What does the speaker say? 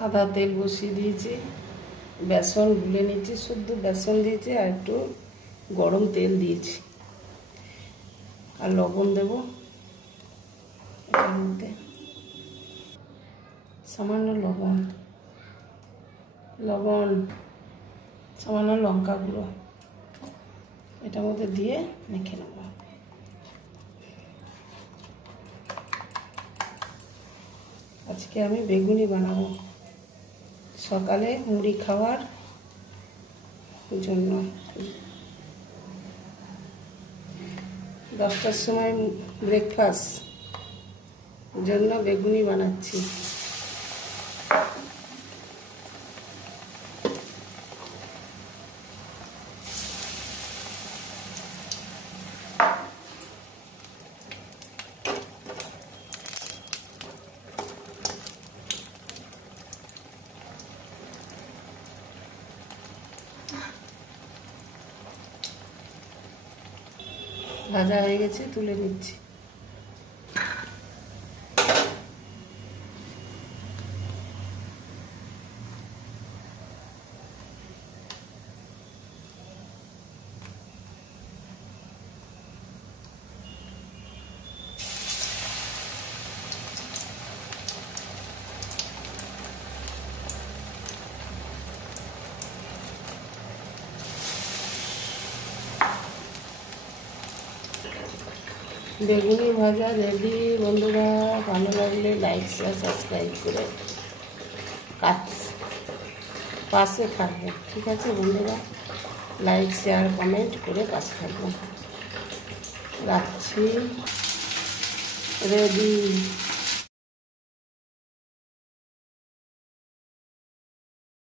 সাদা তেল বসিয়ে দিয়েছি, বেসন গুলে নিয়েছি, শুদ্ধ বেসন দিয়েছি আর একটু গরম তেল দিয়েছি আর লবণ দেব এটার মধ্যে, সামান্য লবণ, সামান্য লঙ্কা গুঁড়ো এটার মধ্যে দিয়ে মেখে নেব। আজকে আমি বেগুনি বানাবো সকালে মুড়ি খাওয়ার জন্য। 10টার সময় ব্রেকফাস্ট জন্য বেগুনি বানাচ্ছি। ভাজা হয়ে গেছে, তুলে নিচ্ছি। বেগুনি ভাজা রেডি বন্ধুরা। ভালো লাগলে লাইক শেয়ার সাবস্ক্রাইব করে পাশে থাকবেন, ঠিক আছে বন্ধুরা? লাইক শেয়ার কমেন্ট করে পাশে থাকবেন। রাখছি, রেডি।